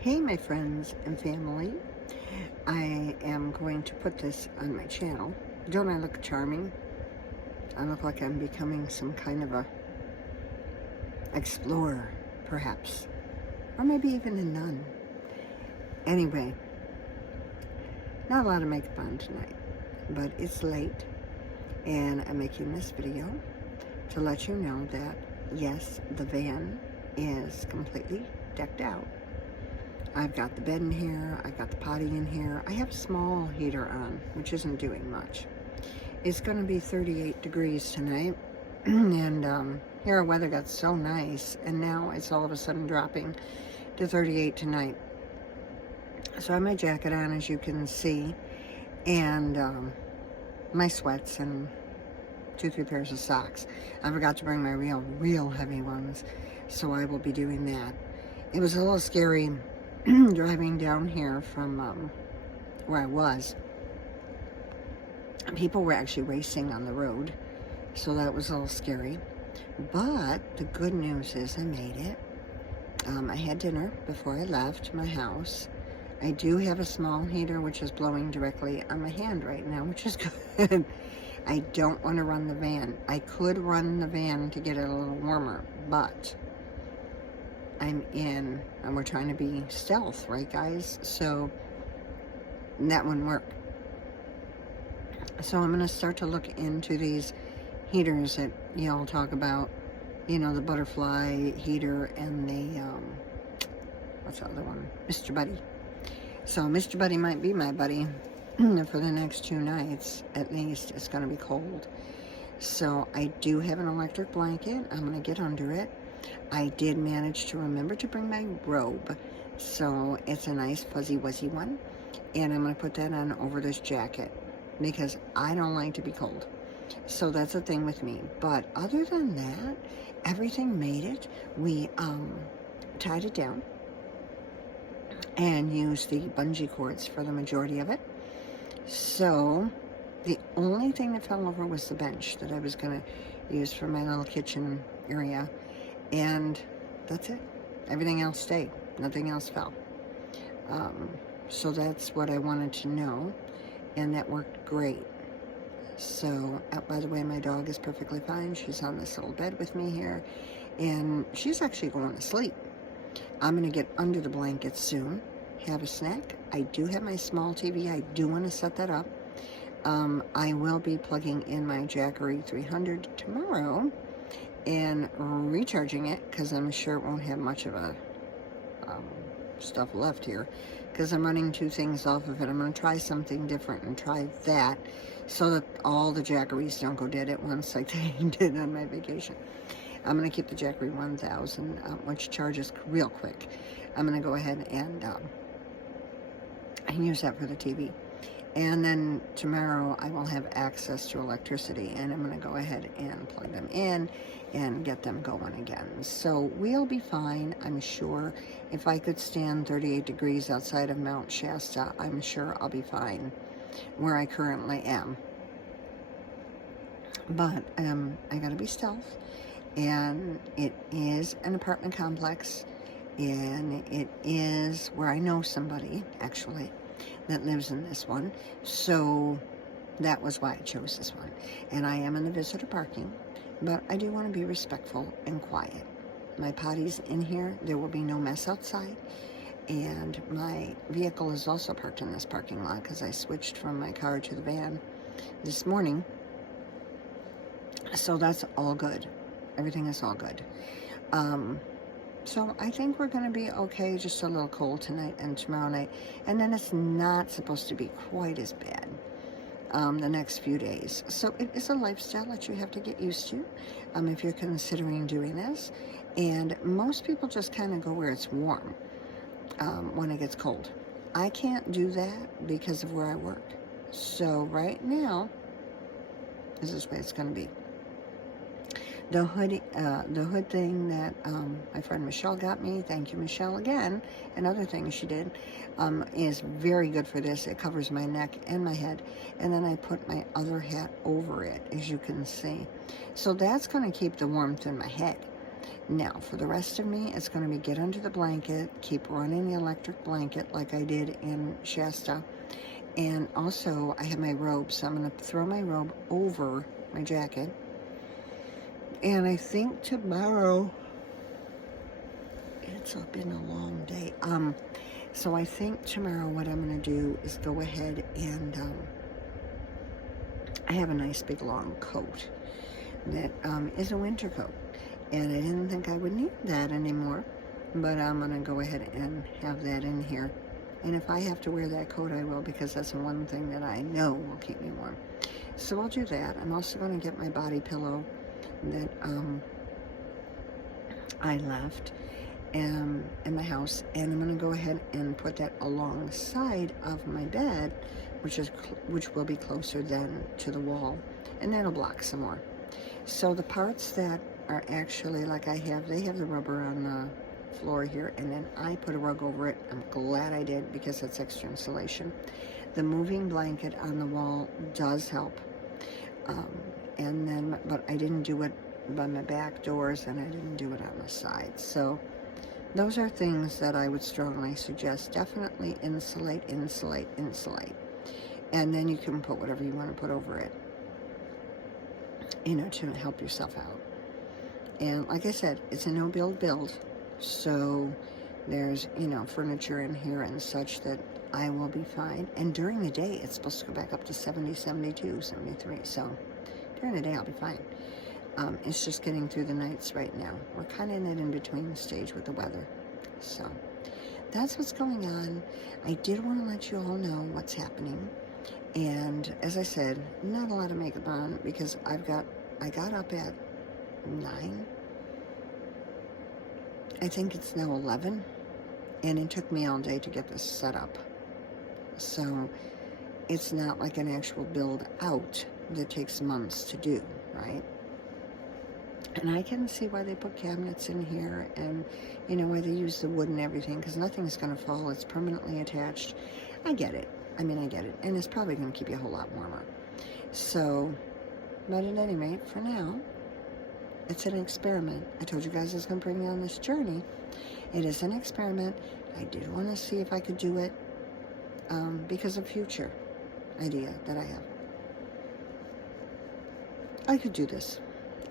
Hey my friends and family, I am going to put this on my channel. Don't I look charming? I look like I'm becoming some kind of a explorer, perhaps. Or maybe even a nun. Anyway, not a lot of makeup on tonight, but it's late and I'm making this video to let you know that yes, the van is completely decked out. I've got the bed in here, I've got the potty in here. I have a small heater on, which isn't doing much. It's going to be 38 degrees tonight, and here our weather got so nice, and now it's all of a sudden dropping to 38 tonight. So I have my jacket on, as you can see, and my sweats and 2-3 pairs of socks. I forgot to bring my real heavy ones, so I will be doing that. It was a little scary driving down here from where I was. People were actually racing on the road, so that was a little scary. But the good news is I made it. I had dinner before I left my house. I do have a small heater which is blowing directly on my hand right now, which is good. I don't want to run the van. I could run the van to get it a little warmer, but I'm in, and we're trying to be stealth, right guys? So that wouldn't work. So I'm going to start to look into these heaters that y'all talk about, you know, the butterfly heater and the, what's the other one? Mr. Buddy. So Mr. Buddy might be my buddy for the next 2 nights, at least. It's going to be cold. So I do have an electric blanket. I'm going to get under it. I did manage to remember to bring my robe, so it's a nice fuzzy wuzzy one, and I'm going to put that on over this jacket because I don't like to be cold. So that's the thing with me. But other than that, everything made it. We tied it down and used the bungee cords for the majority of it. So the only thing that fell over was the bench that I was going to use for my little kitchen area. And that's it. Everything else stayed. Nothing else fell. So that's what I wanted to know. And that worked great. So, by the way, my dog is perfectly fine. She's on this little bed with me here. And she's actually going to sleep. I'm going to get under the blankets soon. Have a snack. I do have my small TV. I do want to set that up. I will be plugging in my Jackery 300 tomorrow and recharging it, because I'm sure it won't have much of a stuff left here, because I'm running 2 things off of it. I'm going to try something different and try that so that all the Jackeries don't go dead at once like they did on my vacation. I'm going to keep the Jackery 1000, which charges real quick. I'm going to go ahead and use that for the TV. And then tomorrow I will have access to electricity, and I'm going to go ahead and plug them in and get them going again. So we'll be fine, I'm sure. If I could stand 38 degrees outside of Mount Shasta, I'm sure I'll be fine where I currently am. But I gotta be stealth, and it is an apartment complex, and it is where I know somebody, actually, that lives in this one. So that was why I chose this one. And I am in the visitor parking, but I do want to be respectful and quiet. My potty's in here. There will be no mess outside. And my vehicle is also parked in this parking lot because I switched from my car to the van this morning. So that's all good. Everything is all good. So I think we're going to be okay, just a little cold tonight and tomorrow night. And then it's not supposed to be quite as bad the next few days. So it is a lifestyle that you have to get used to if you're considering doing this. And most people just kind of go where it's warm when it gets cold. I can't do that because of where I work. So right now, this is where it's going to be. The hood thing that my friend Michelle got me, thank you Michelle again, and other things she did, is very good for this. It covers my neck and my head, and then I put my other hat over it, as you can see. So that's going to keep the warmth in my head. Now, for the rest of me, it's going to be get under the blanket, keep running the electric blanket like I did in Shasta. And also, I have my robe, so I'm going to throw my robe over my jacket. And I think tomorrow, it's been a long day. So I think tomorrow what I'm going to do is go ahead and, I have a nice big long coat that is a winter coat. And I didn't think I would need that anymore, but I'm going to go ahead and have that in here. And if I have to wear that coat, I will, because that's the one thing that I know will keep me warm. So I'll do that. I'm also going to get my body pillow that I left in my house, and I'm going to go ahead and put that alongside of my bed, which will be closer then to the wall, and that'll block some more. So the parts that are actually like they have the rubber on the floor here, and then I put a rug over it. I'm glad I did, because it's extra insulation. The moving blanket on the wall does help. But I didn't do it by my back doors, and I didn't do it on the sides. So those are things that I would strongly suggest. Definitely insulate, insulate, insulate. And then you can put whatever you want to put over it, to help yourself out. And like I said, it's a no-build build, so there's, furniture in here and such that I will be fine. And during the day, it's supposed to go back up to 70, 72, 73, so during the day, I'll be fine. It's just getting through the nights right now. We're kind of in that in-between stage with the weather, so that's what's going on. I did want to let you all know what's happening. And as I said, not a lot of makeup on, because I got up at 9. I think it's now 11, and it took me all day to get this set up. So it's not like an actual build out that takes months to do, right? And I can see why they put cabinets in here, and why they use the wood and everything, because nothing's going to fall. It's permanently attached. I get it. I get it. And it's probably going to keep you a whole lot warmer. So, but at any rate, for now, it's an experiment. I told you guys I was going to bring you on this journey. It is an experiment. I did want to see if I could do it because of future idea that I have. I could do this.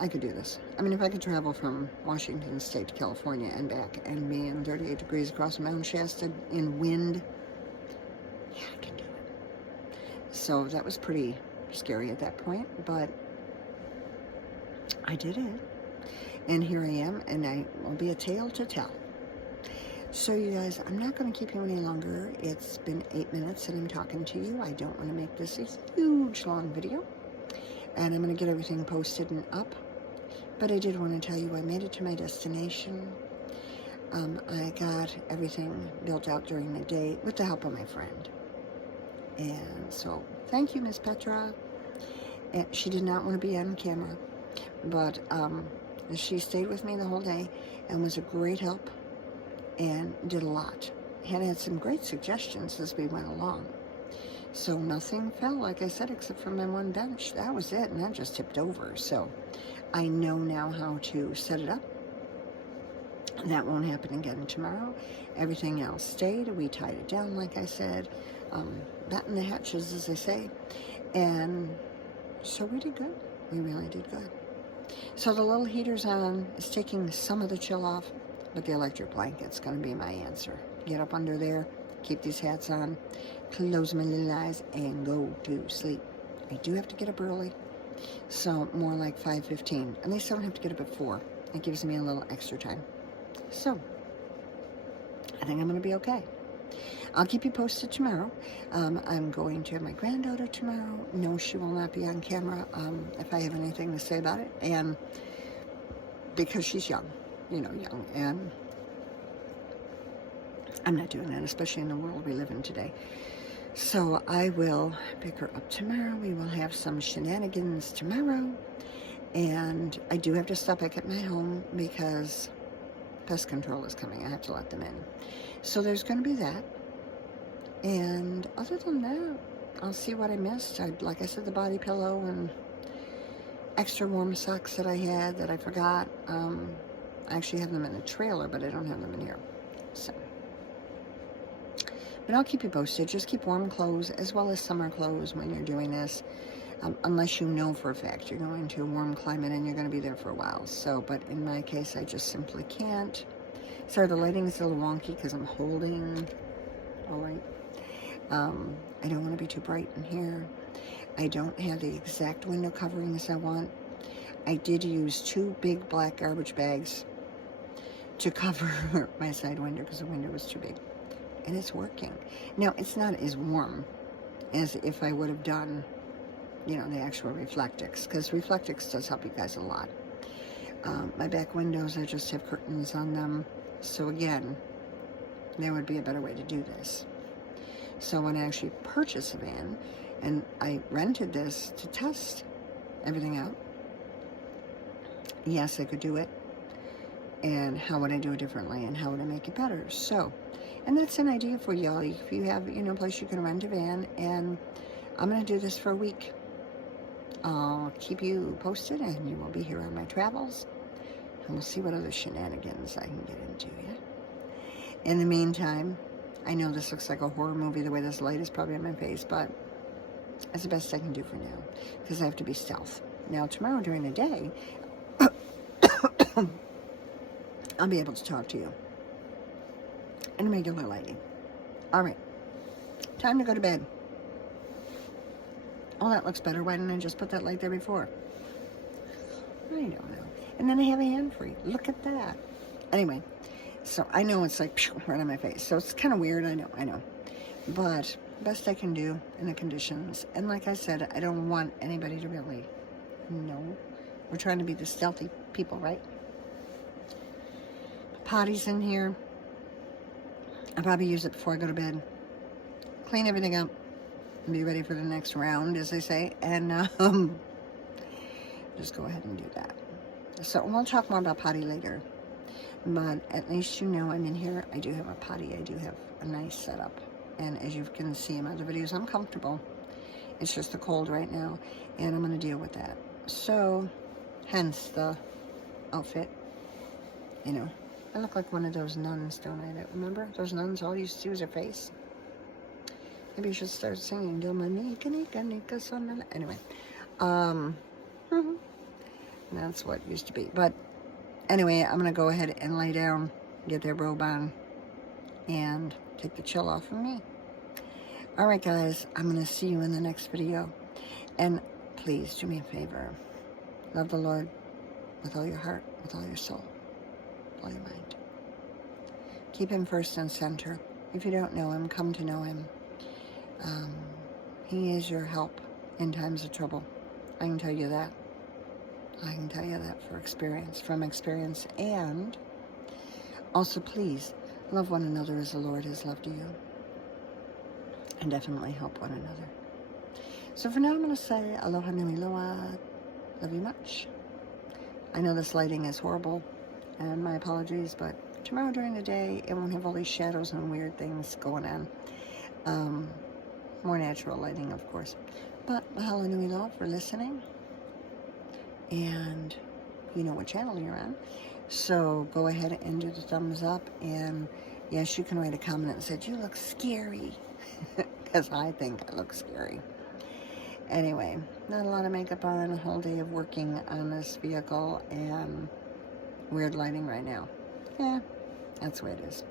I could do this. If I could travel from Washington State to California and back and be in 38 degrees across Mount Shasta in wind, yeah, I can do it. So that was pretty scary at that point, but I did it. And here I am, and I will be a tale to tell. So you guys, I'm not going to keep you any longer. It's been 8 minutes and I'm talking to you. I don't want to make this a huge long video. And I'm going to get everything posted and up. But I did want to tell you I made it to my destination. I got everything built out during the day with the help of my friend. And so, thank you, Miss Petra. And she did not want to be on camera, but she stayed with me the whole day and was a great help and did a lot. And had some great suggestions as we went along. So nothing fell, like I said, except for my one bench. That was it, and that just tipped over. So I know now how to set it up. That won't happen again tomorrow. Everything else stayed. We tied it down, like I said. Batten the hatches, as they say. And so we did good. We really did good. So the little heater's on. It's taking some of the chill off, but the electric blanket's going to be my answer. Get up under there, keep these hats on, close my little eyes, and go to sleep. I do have to get up early, so more like 5:15. At least I don't have to get up at 4. It gives me a little extra time. So, I think I'm going to be okay. I'll keep you posted tomorrow. I'm going to have my granddaughter tomorrow. No, she will not be on camera if I have anything to say about it. And because she's young, young. And I'm not doing that, especially in the world we live in today. So I will pick her up tomorrow. We will have some shenanigans tomorrow. And I do have to stop back at my home because pest control is coming. I have to let them in. So there's going to be that. And other than that, I'll see what I missed. Like I said, the body pillow and extra warm socks that I had that I forgot. I actually have them in a trailer, but I don't have them in here. So, but I'll keep you posted. Just keep warm clothes as well as summer clothes when you're doing this. Unless you know for a fact you're going to a warm climate and you're going to be there for a while. So, but in my case, I just simply can't. Sorry, the lighting is a little wonky because I'm holding all right. I don't want to be too bright in here. I don't have the exact window coverings I want. I did use 2 big black garbage bags to cover my side window because the window was too big. And it's working. Now, it's not as warm as if I would have done, you know, the actual Reflectix, because Reflectix does help you guys a lot. My back windows, I just have curtains on them. So again, there would be a better way to do this. So when I actually purchased a van, and I rented this to test everything out, yes, I could do it. And how would I do it differently, and how would I make it better? So, and that's an idea for y'all. If you have, you know, a place you can rent a van, and I'm going to do this for a week. I'll keep you posted, and you will be here on my travels. And we'll see what other shenanigans I can get into, yeah? In the meantime, I know this looks like a horror movie, the way this light is probably on my face, but it's the best I can do for now, because I have to be stealth. Now, tomorrow during the day, I'll be able to talk to you in regular lighting. All right, time to go to bed. Oh, that looks better. Why didn't I just put that light there before? I don't know. And then I have a hand free. Look at that. Anyway, so I know it's like right on my face. So it's kind of weird. I know. But best I can do in the conditions. And like I said, I don't want anybody to really know. We're trying to be the stealthy people, right? Potty's in here. I'll probably use it before I go to bed. Clean everything up. And be ready for the next round, as they say. And just go ahead and do that. So we'll talk more about potty later. But at least you know I'm in here. I do have a potty. I do have a nice setup. And as you can see in my other videos, I'm comfortable. It's just the cold right now. And I'm going to deal with that. So, hence the outfit. You know, I look like one of those nuns, don't I? Remember? Those nuns all used to do was their face. Maybe you should start singing. Anyway. That's what it used to be. But anyway, I'm going to go ahead and lay down, get that robe on, and take the chill off of me. All right, guys. I'm going to see you in the next video. And please do me a favor. Love the Lord with all your heart, with all your soul, all your mind. Keep Him first and center. If you don't know Him, come to know Him. He is your help in times of trouble. I can tell you that. I can tell you that from experience. And also, please, love one another as the Lord has loved you. And definitely help one another. So for now, I'm going to say aloha nui loa. Love you much. I know this lighting is horrible, and my apologies, but tomorrow during the day, it won't have all these shadows and weird things going on. More natural lighting, of course. But mahalo nui loa for listening. And you know what channel you're on. So go ahead and do the thumbs up. And yes, you can write a comment and say, you look scary. Because I think I look scary. Anyway, not a lot of makeup on, a whole day of working on this vehicle, and weird lighting right now. Yeah, that's the way it is.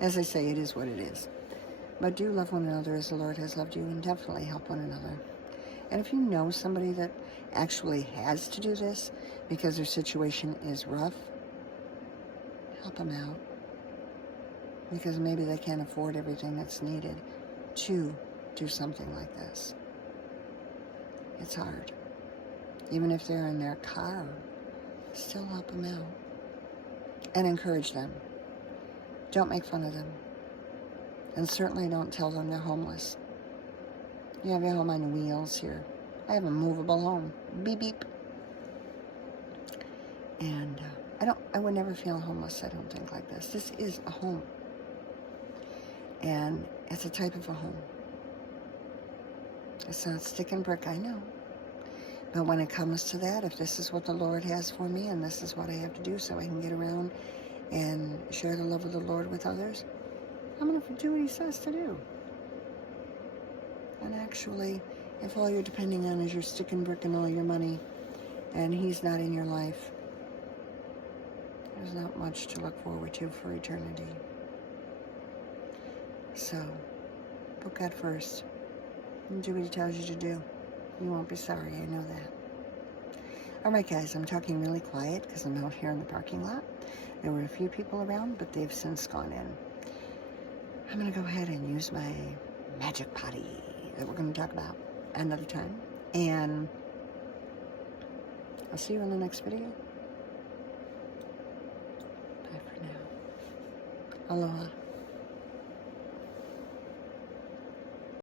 As I say, it is what it is. But do love one another as the Lord has loved you, and definitely help one another. And if you know somebody that actually has to do this because their situation is rough, help them out. Because maybe they can't afford everything that's needed to do something like this. It's hard. Even if they're in their car, still help them out. And encourage them. Don't make fun of them. And certainly don't tell them they're homeless. You have your home on wheels here. I have a movable home. Beep, beep. And I would never feel homeless, I don't think, like this. This is a home. And it's a type of a home. It's not stick and brick, I know. But when it comes to that, if this is what the Lord has for me and this is what I have to do so I can get around and share the love of the Lord with others, I'm going to do what he says to do. And actually, if all you're depending on is your stick and brick and all your money, and he's not in your life, there's not much to look forward to for eternity. So, put God first and do what he tells you to do. You won't be sorry, I know that. Alright guys, I'm talking really quiet because I'm out here in the parking lot. There were a few people around, but they've since gone in. I'm going to go ahead and use my magic potty that we're going to talk about another time. And I'll see you in the next video. Bye for now. Aloha.